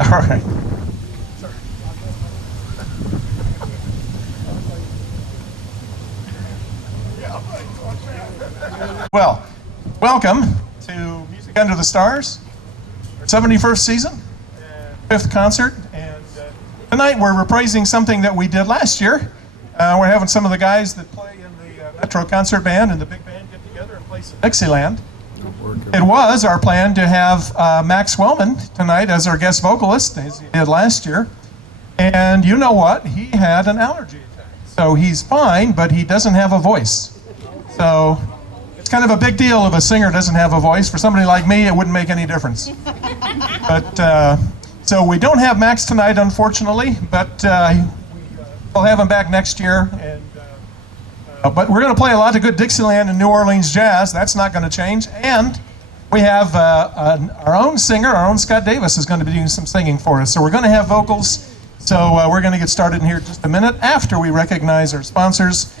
All right. Well, welcome to Music Under the Stars, our 71st season, fifth concert, and tonight we're reprising something that we did last year. We're having some of the guys that play in the Metro Concert Band and the big band get together and play some Dixieland. It was our plan to have Max Wellman tonight as our guest vocalist, as he did last year. And you know what? He had an allergy attack. So he's fine, but he doesn't have a voice. So it's kind of a big deal if a singer doesn't have a voice. For somebody like me, it wouldn't make any difference. But so we don't have Max tonight, unfortunately, but we'll have him back next year. And but we're going to play a lot of good Dixieland and New Orleans jazz. That's not going to change. And we have our own singer, our own Scott Davis, is going to be doing some singing for us. So we're going to have vocals. So we're going to get started in here in just a minute after we recognize our sponsors.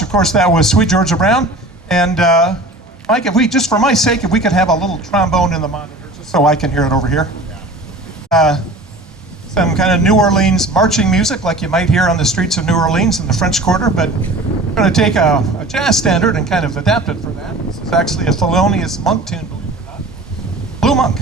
Of course, that was Sweet Georgia Brown. And Mike, if we, just for my sake, if we could have a little trombone in the monitor, just so I can hear it over here. Some kind of New Orleans marching music like you might hear on the streets of New Orleans in the French Quarter, but we're going to take a jazz standard and kind of adapt it for that. This is actually a Thelonious Monk tune, believe it or not. Blue Monk.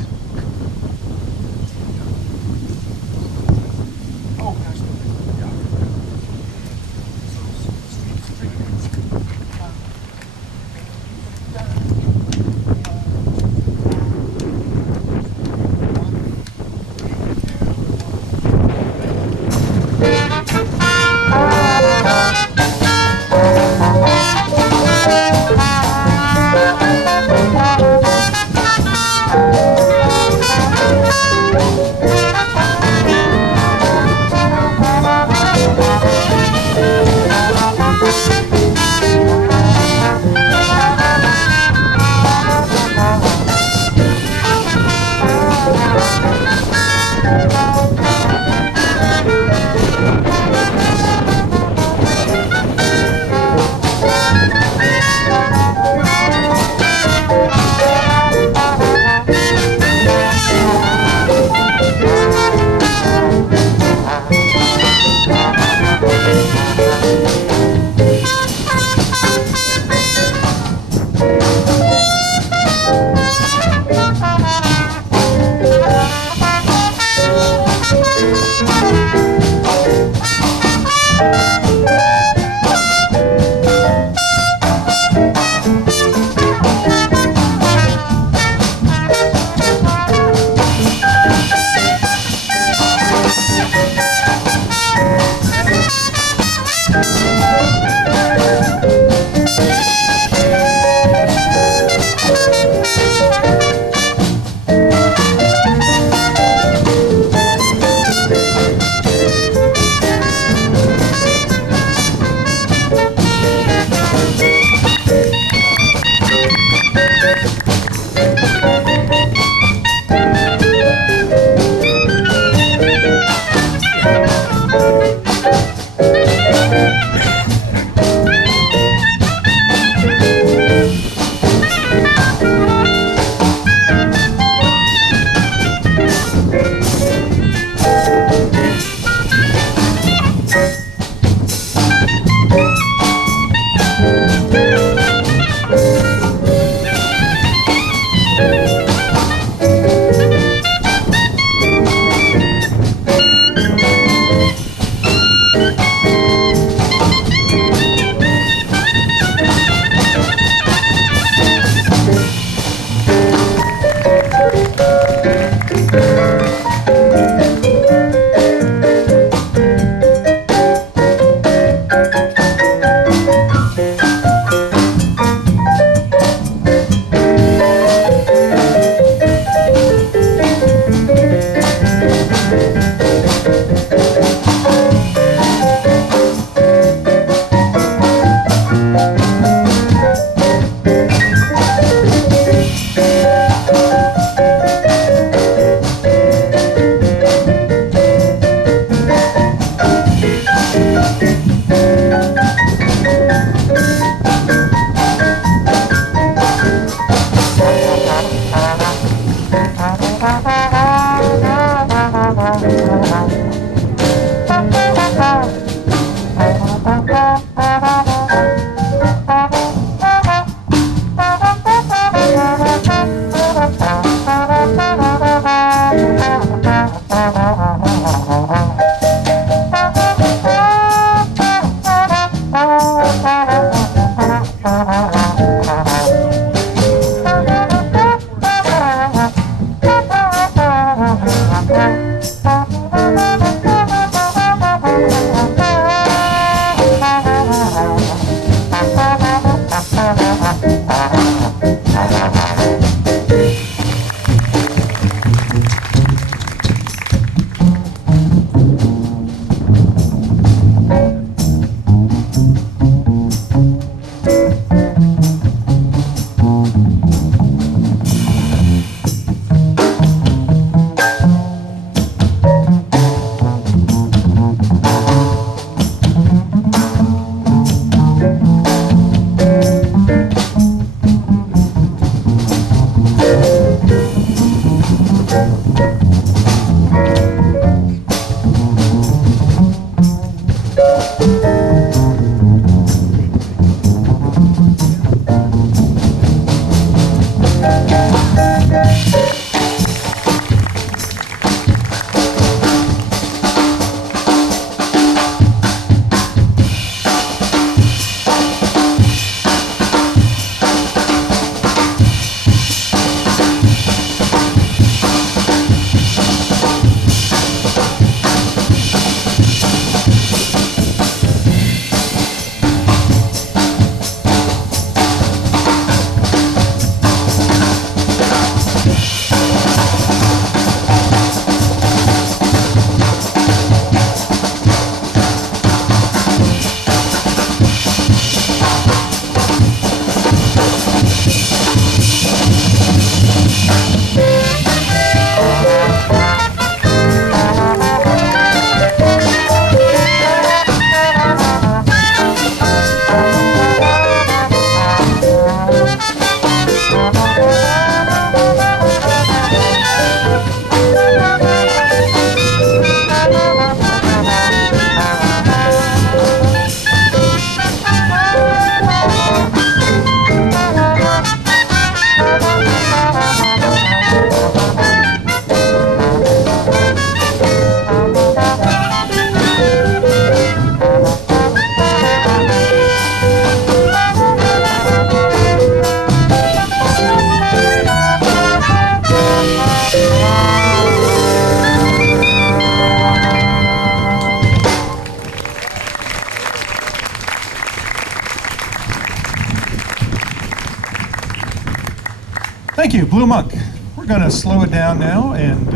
Blue Monk. We're going to slow it down now and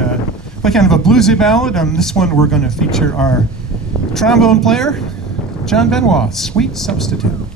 play kind of a bluesy ballad. On this one, we're going to feature our trombone player, John Benoit, Sweet Substitute.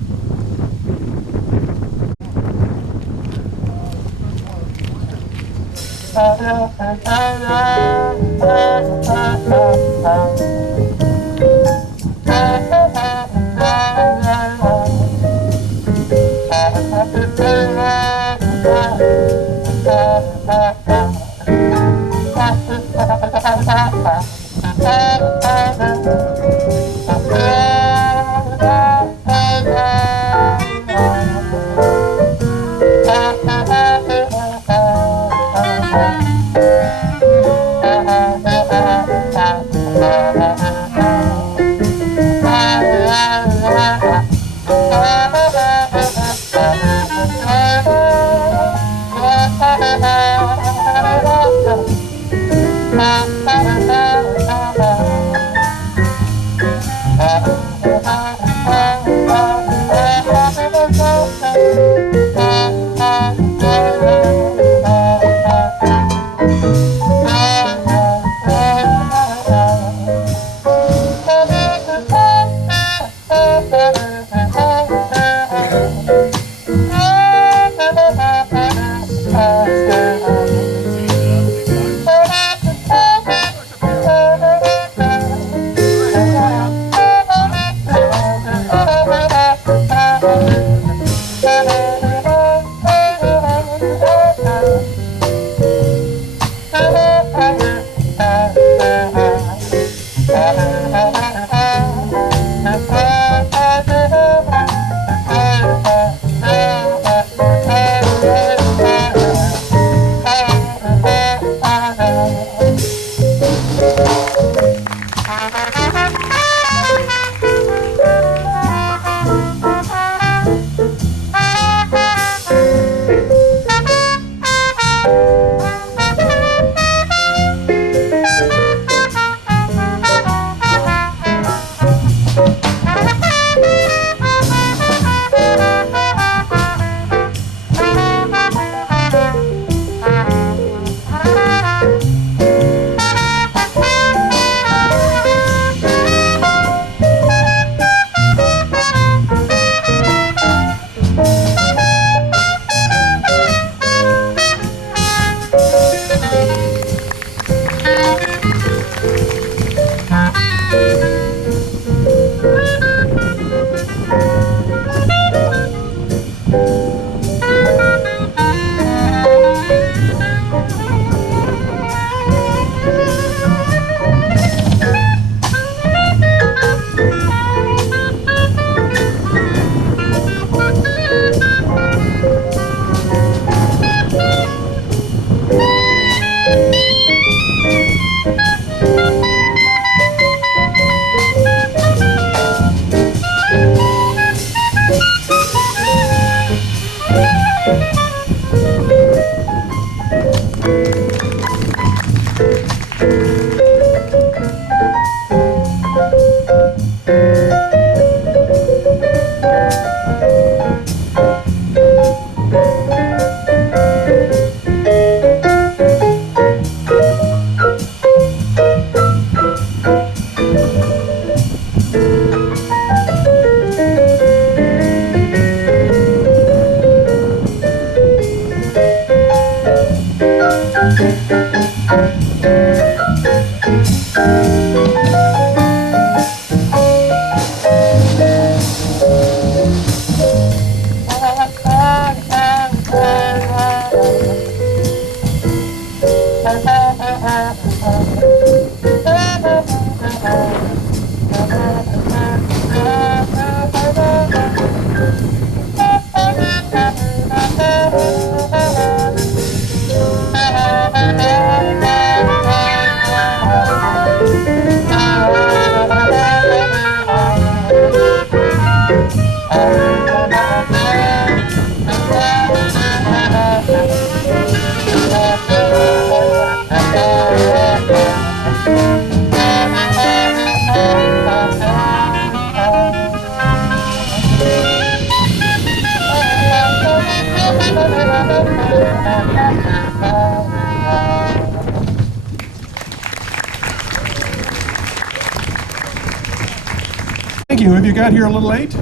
Thank you. Have you got here a little late?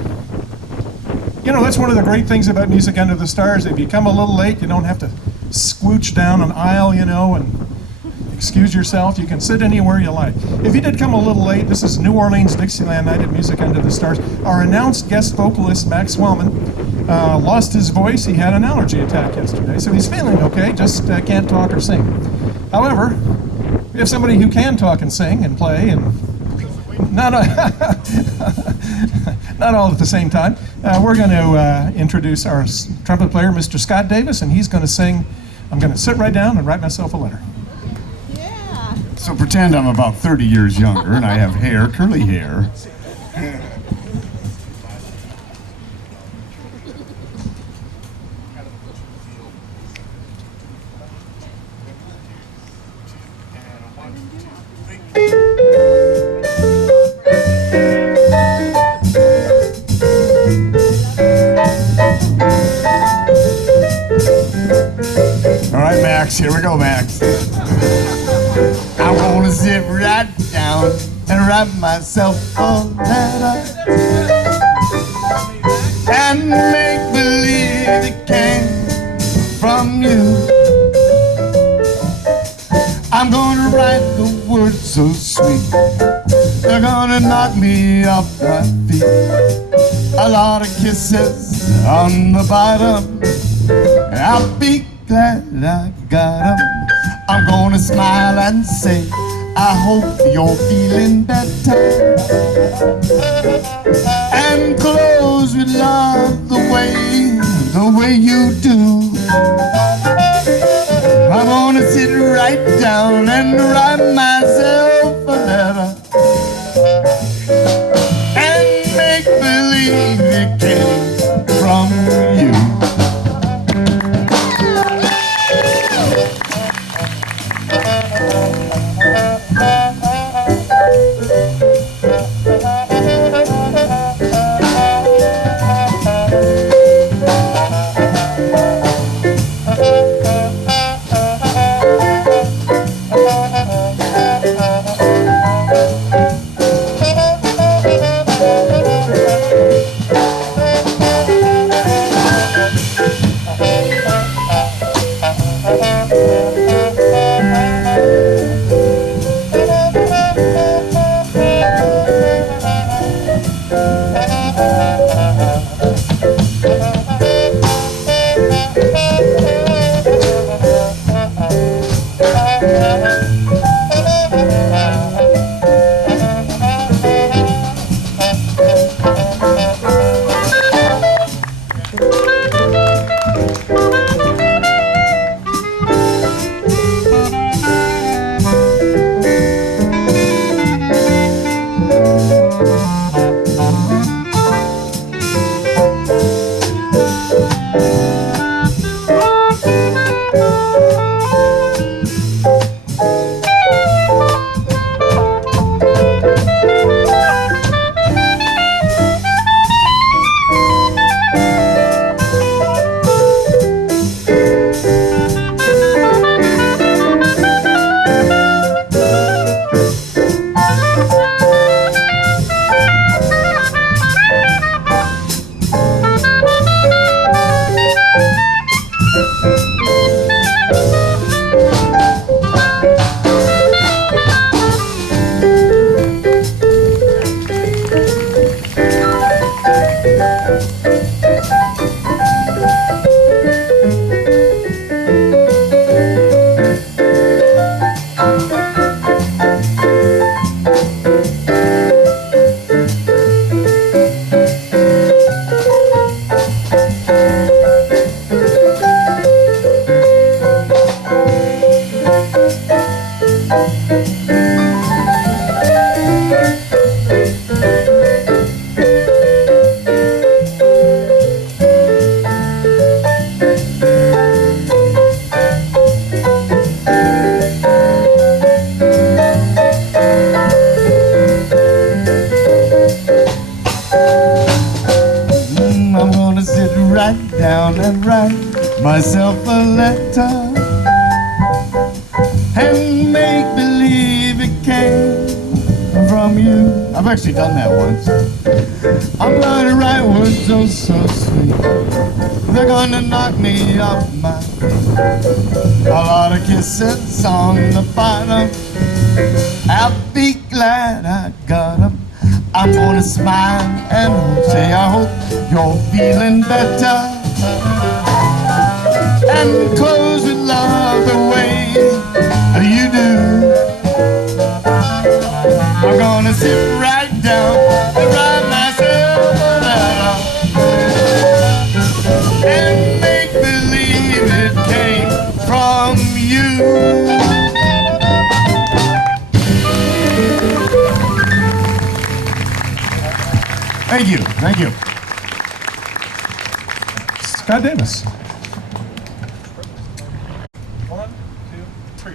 You know, that's one of the great things about Music Under the Stars. If you come a little late, you don't have to scooch down an aisle, you know, and excuse yourself. You can sit anywhere you like. If you did come a little late, this is New Orleans Dixieland night at Music Under the Stars. Our announced guest vocalist, Max Wellman, lost his voice. He had an allergy attack yesterday, so he's feeling okay, just can't talk or sing. However, we have somebody who can talk and sing and play, and not all at the same time. We're going to introduce our trumpet player, Mr. Scott Davis, and he's going to sing. I'm going to sit right down and write myself a letter. Yeah. So pretend I'm about 30 years younger and I have hair, curly hair. Here we go, Max. I wanna sit right down and write myself a letter and make believe it came from you. I'm gonna write the words so sweet, they're gonna knock me off my feet. A lot of kisses on the bottom, I'll be glad I got 'em. I'm gonna smile and say, I hope you're feeling better, and close with love the way you do. I'm gonna sit right down and write myself a letter and make believe it came from you. down and write myself a letter and make believe it came from from you. I've actually done that once. I'm gonna write words oh so sweet. They're gonna knock me off my feet. A lot of kisses on the bottom. I'll be glad I got 'em. I'm gonna smile and say I hope you're feeling better. And close with love the way you do. I'm gonna sit right down and write myself a letter and make believe it came from you. Thank you, thank you. Scott Davis. 1, 2, 3.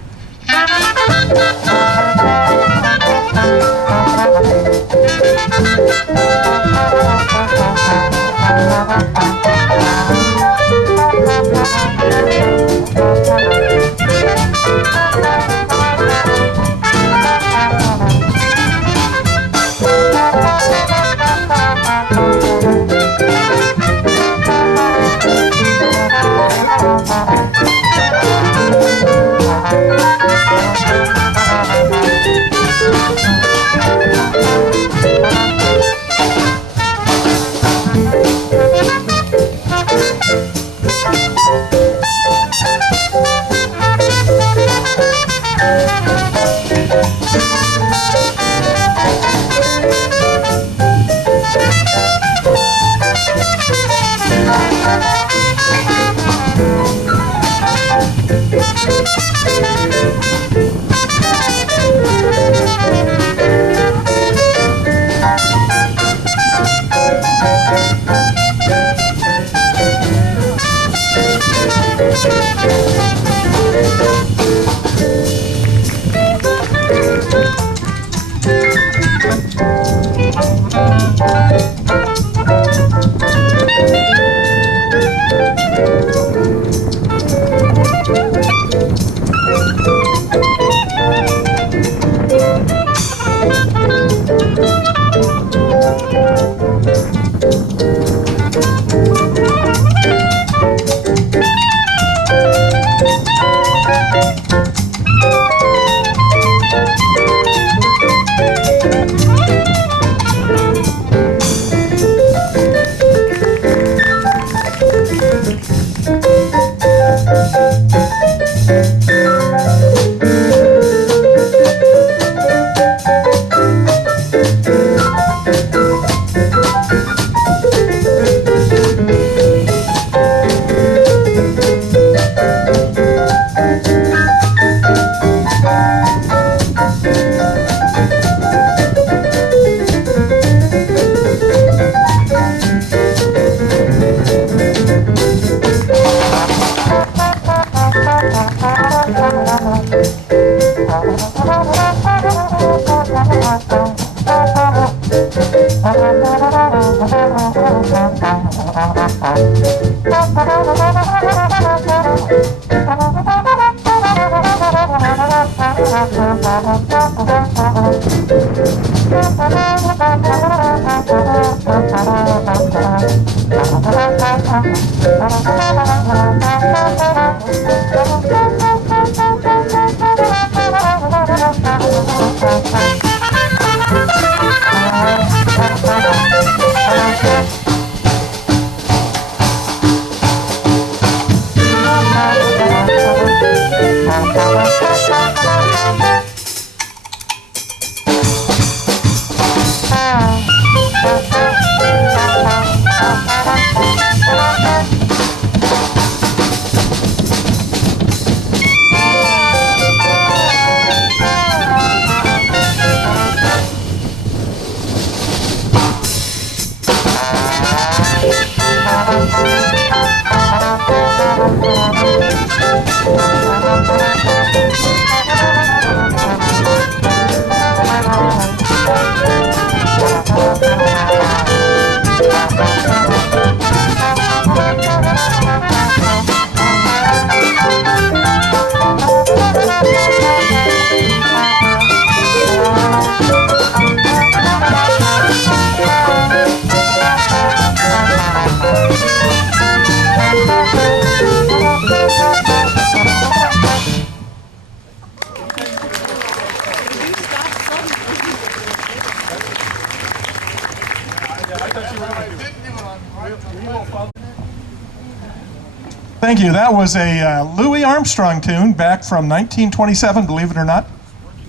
Thank you. That was a Louis Armstrong tune back from 1927, believe it or not.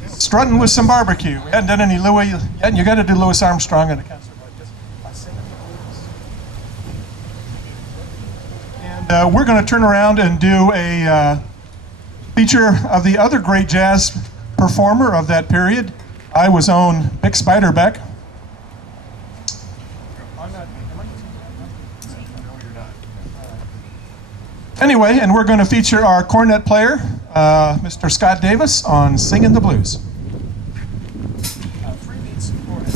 Strutting with some barbecue. We hadn't done any Louis yet, and you got to do Louis Armstrong in a concert like this. By singing the blues. And we're going to turn around and do a feature of the other great jazz performer of that period, Iowa's own Vic Spiderbeck. Anyway, and we're going to feature our cornet player, Mr. Scott Davis, on Singing the Blues. Three beats, cornet.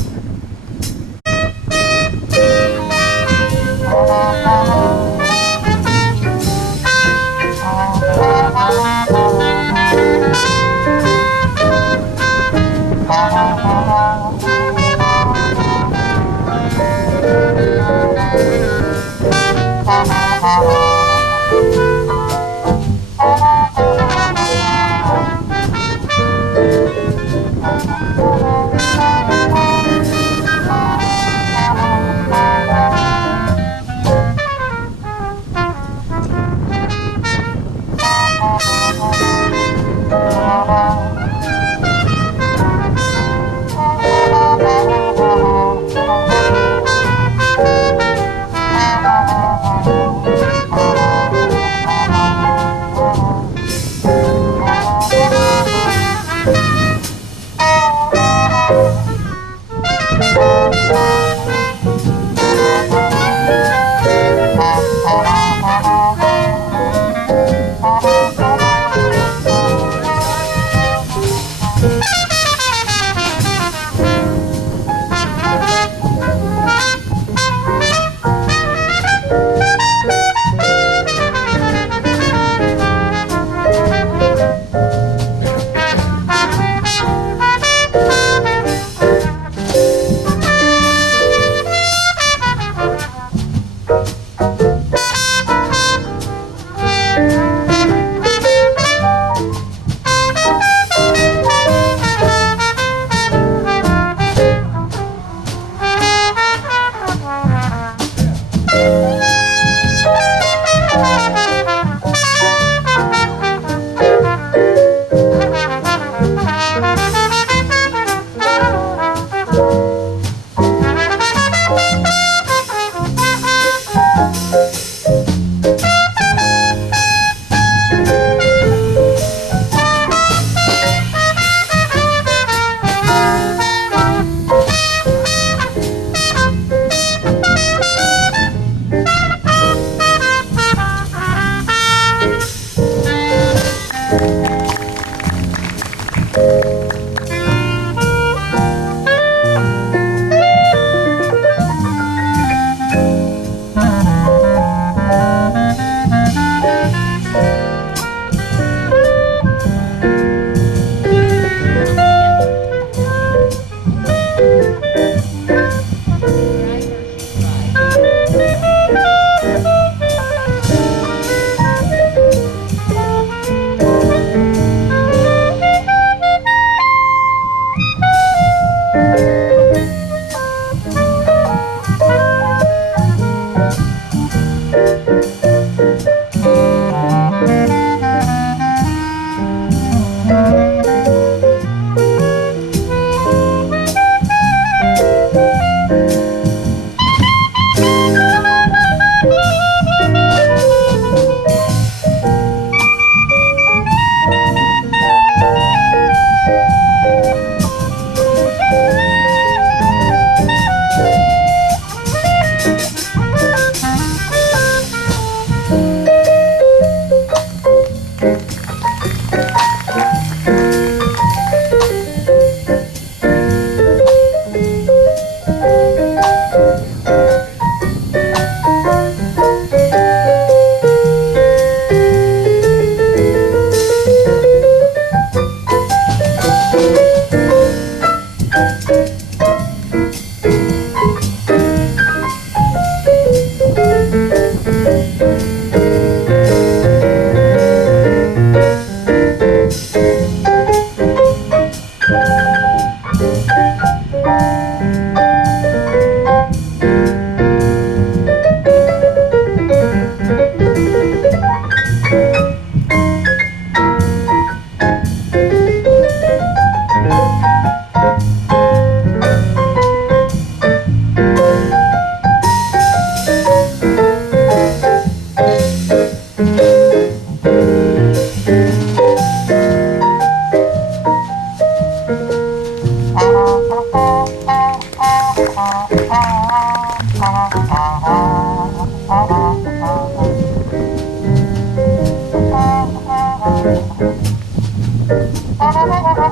Thank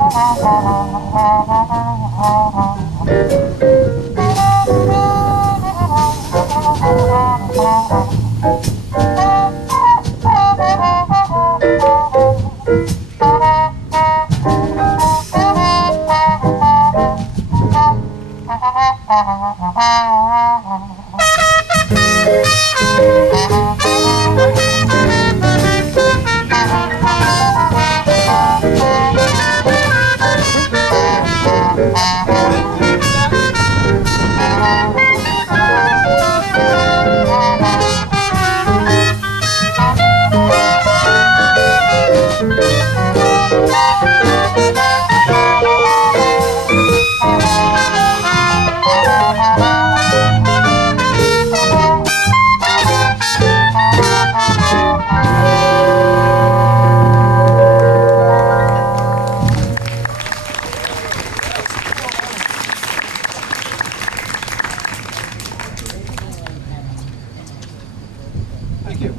you.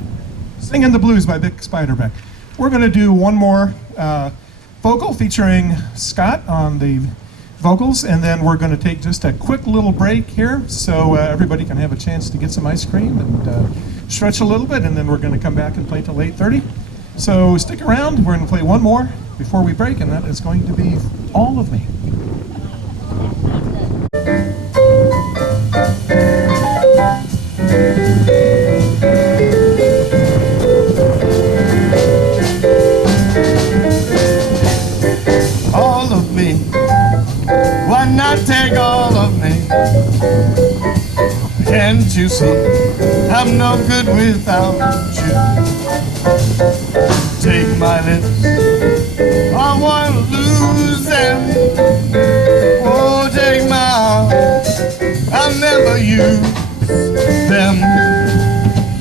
Singing the Blues by Vic Spiderbeck. We're going to do one more vocal featuring Scott on the vocals, and then we're going to take just a quick little break here so everybody can have a chance to get some ice cream and stretch a little bit, and then we're going to come back and play till 8:30. So stick around. We're going to play one more before we break, and that is going to be All of Me. All of me, why not take all of me? Can't you see I'm no good without you? Take my lips, I want to lose them. Oh, take my arms, I'll never use them.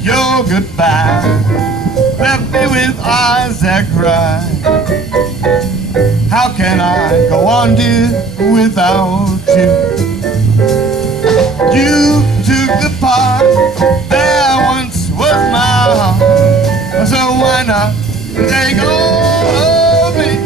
Your goodbye left me with eyes that cry. How can I go on, dear, without you? You took the part that once was my heart, so why not take all of me?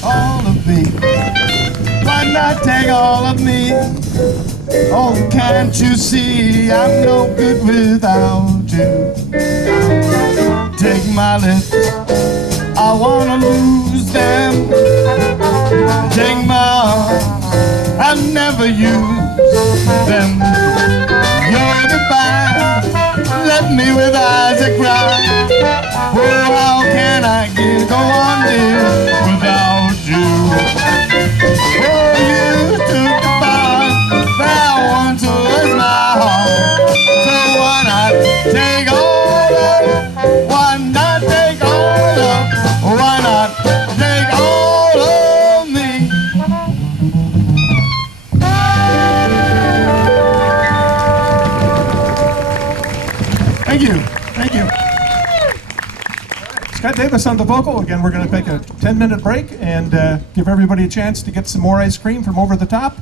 All of me, why not take all of me? Oh, can't you see I'm no good without you? Take my lips, I wanna lose them. Take my arms, I never use them. You're goodbye, left me with eyes that cry. Oh, how can I go on, dear, without you? Oh, you took the part that once was my heart. So why not take all of, why not take all of, why not take all of me? Thank you, thank you. Scott Davis on the vocal. Again, we're going to take a 10-minute break and give everybody a chance to get some more ice cream from over the top.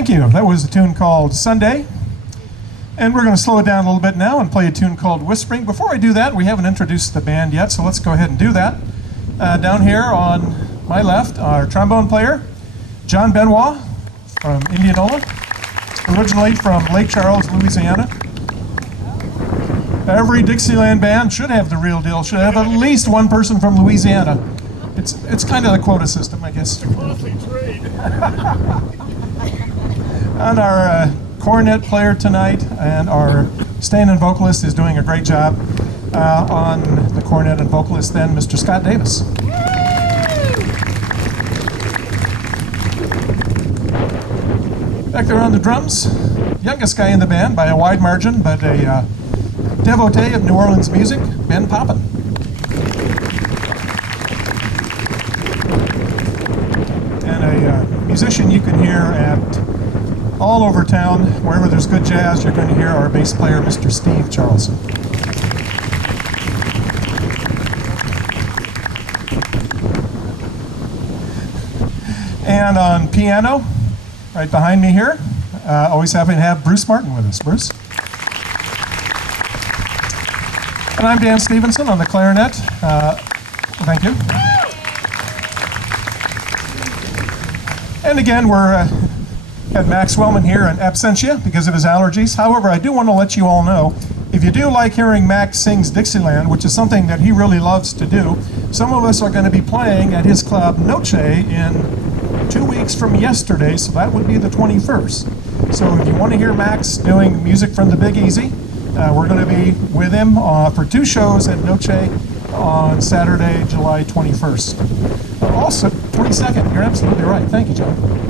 Thank you. That was a tune called Sunday. And we're going to slow it down a little bit now and play a tune called Whispering. Before I do that, we haven't introduced the band yet, so let's go ahead and do that. Down here on my left, our trombone player, John Benoit from Indianola, originally from Lake Charles, Louisiana. Every Dixieland band should have the real deal, should have at least one person from Louisiana. It's kind of the quota system, I guess. And our cornet player tonight and our stand-in vocalist is doing a great job on the cornet and vocalist then, Mr. Scott Davis. Back there on the drums, youngest guy in the band by a wide margin, but a devotee of New Orleans music, Ben Poppen. And a musician you can hear at all over town. Wherever there's good jazz, you're going to hear our bass player, Mr. Steve CHARLSON. And on piano, right behind me here, always happy to have Bruce Martin with us. Bruce? And I'm Dan Stevenson on the clarinet. Thank you. And again, we're had Max Wellman here in absentia because of his allergies. However, I do want to let you all know, if you do like hearing Max sings Dixieland, which is something that he really loves to do, some of us are going to be playing at his club Noche in 2 weeks from yesterday, so that would be the 21st. So if you want to hear Max doing music from the Big Easy, we're going to be with him for 2 shows at Noche on Saturday, July 21st. Also, 22nd, you're absolutely right. Thank you, John.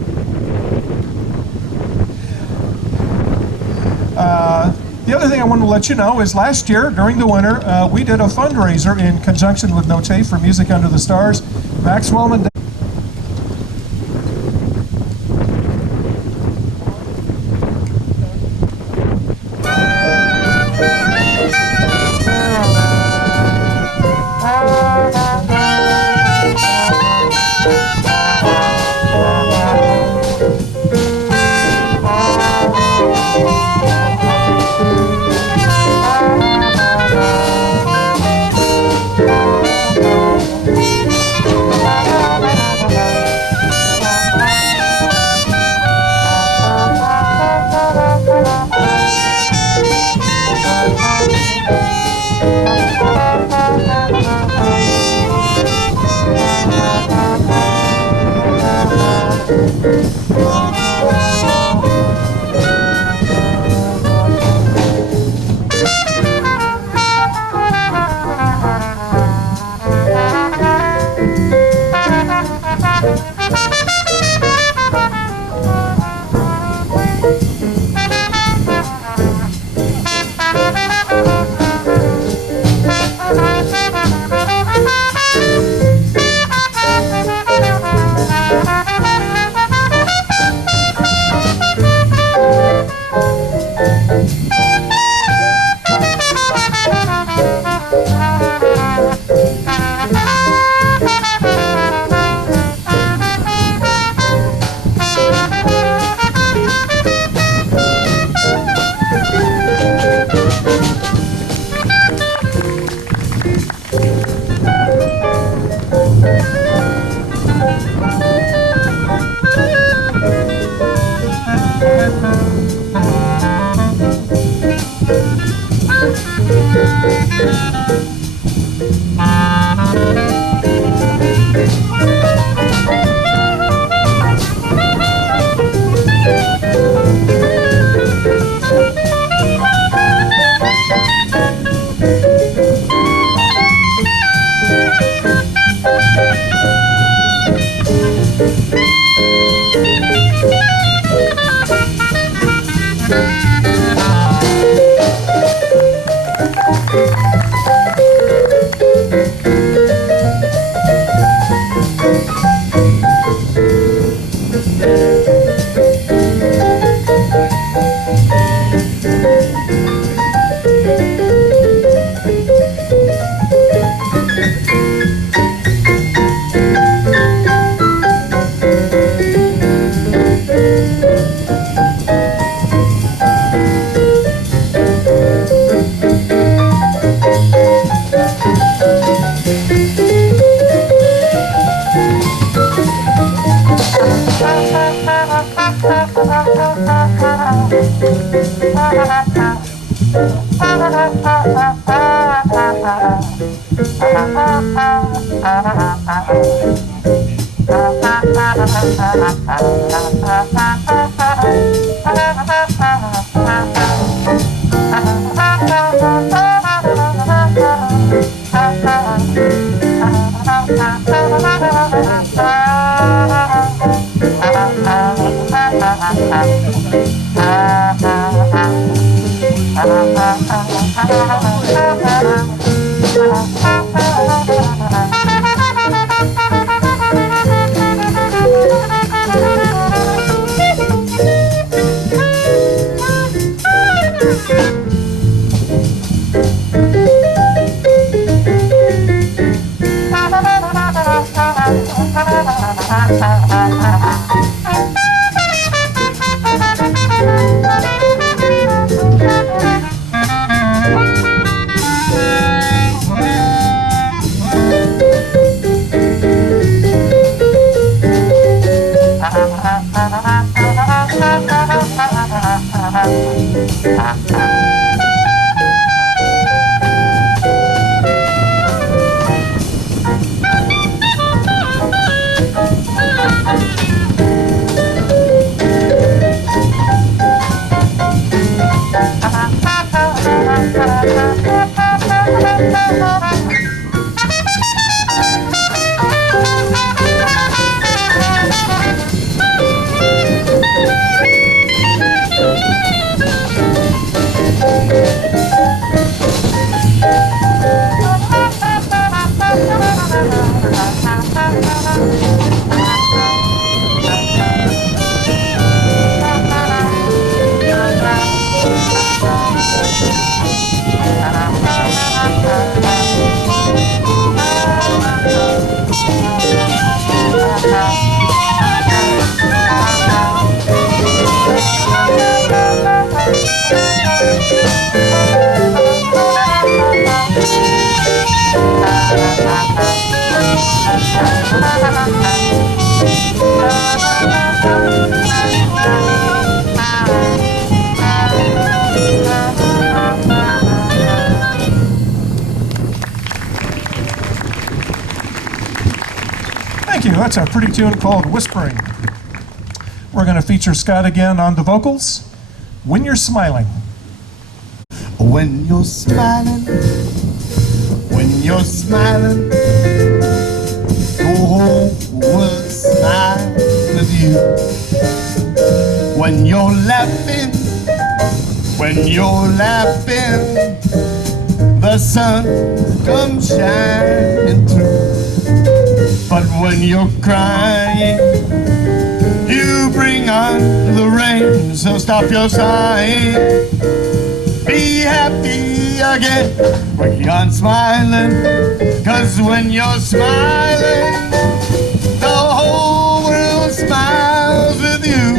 The other thing I want to let you know is last year, during the winter, we did a fundraiser in conjunction with Noche for Music Under the Stars. Max Wellman. Thank you. That's a pretty tune called Whispering. We're going to feature Scott again on the vocals. When You're Smiling. When you're smiling, when you're smiling, the whole world smiles with you. When you're laughing, the sun comes shining through. But when you're crying, you bring on the rain, so stop your sighing. Be happy again, keep on smiling, 'cause when you're smiling, the whole world smiles with you.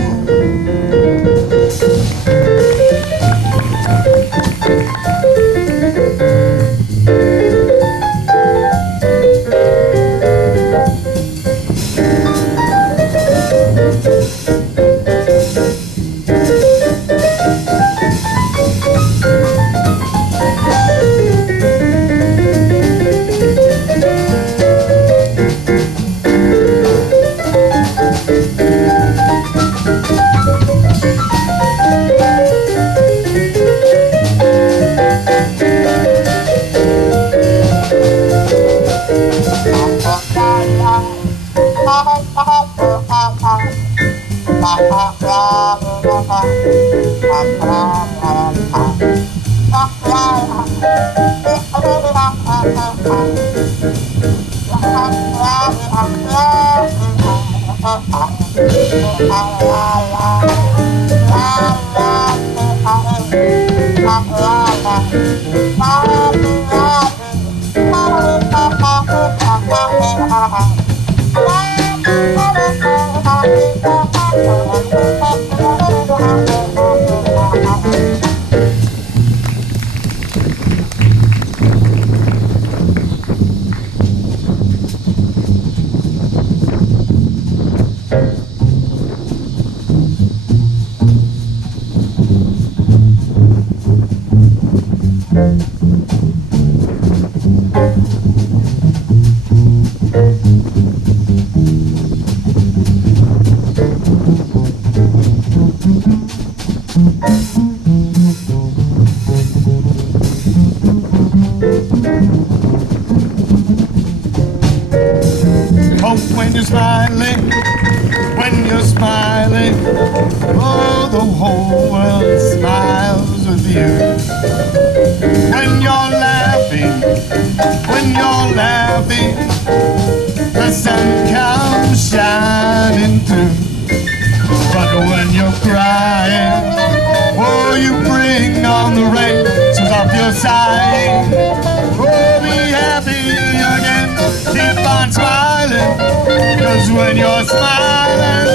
When you're smiling,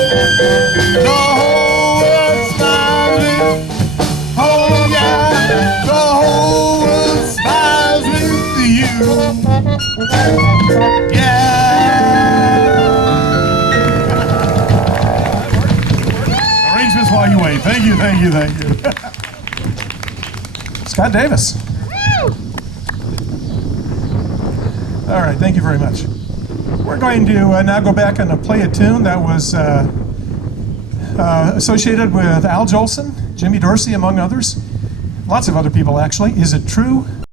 the whole world's smiling. Oh yeah, the whole world smiles with you. Yeah. Arrangements while you wait. Thank you, thank you, thank you. Scott Davis. All right, thank you very much. We're going to now go back and play a tune that was associated with Al Jolson, Jimmy Dorsey, among others. Lots of other people, actually. Is It True?